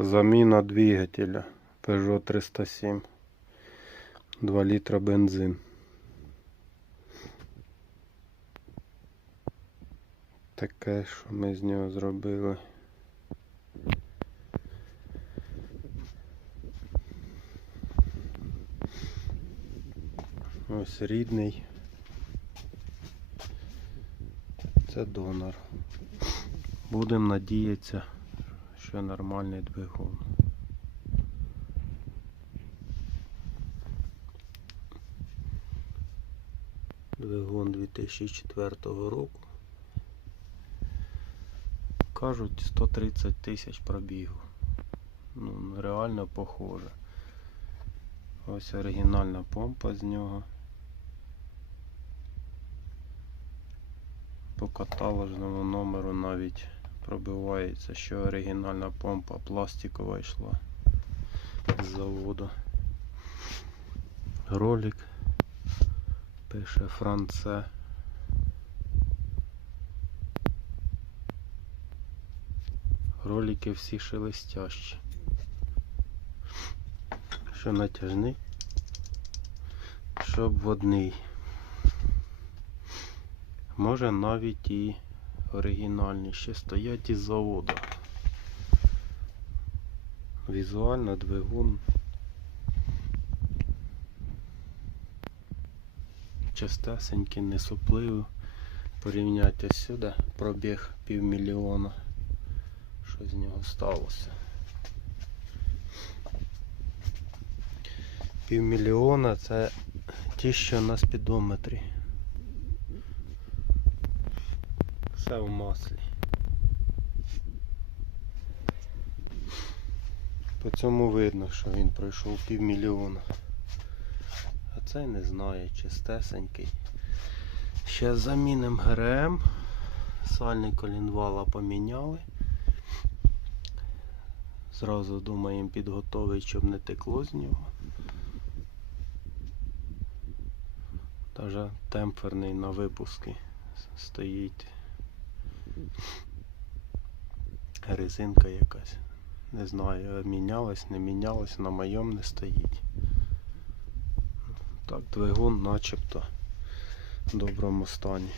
Заміна двигателя Peugeot 307. 2 літра бензин. Таке, що ми з нього зробили. Ось рідний. Це донор. Будемо надіятися, що нормальний двигун. Двигун 2004 року. Кажуть 130 тисяч пробігу. Ну, реально похоже. Ось оригінальна помпа з нього. По каталожному номеру навіть пробивається, що оригінальна помпа пластикова йшла з заводу. Ролик пише Франце. Ролики всі шелестящі. Що натяжний, що обводний. Може навіть і оригінальні ще стоять із заводу. Візуально двигун чистесенький, несупливий. Порівняйте ось сюди пробіг півмільйона. Що з нього сталося? Півмільйона це ті, що на спідометрі. Все в маслі. По цьому видно, що він пройшов півмільйона. А цей не знає, чистесенький. Ще замінимо ГРМ. Сальник колінвала поміняли. Зразу думаємо підготовити, щоб не текло з нього. Даже темперний на випуски стоїть. Резинка якась. Не знаю, мінялась, не мінялась, на моєму не стоїть. Так, двигун начебто в доброму стані.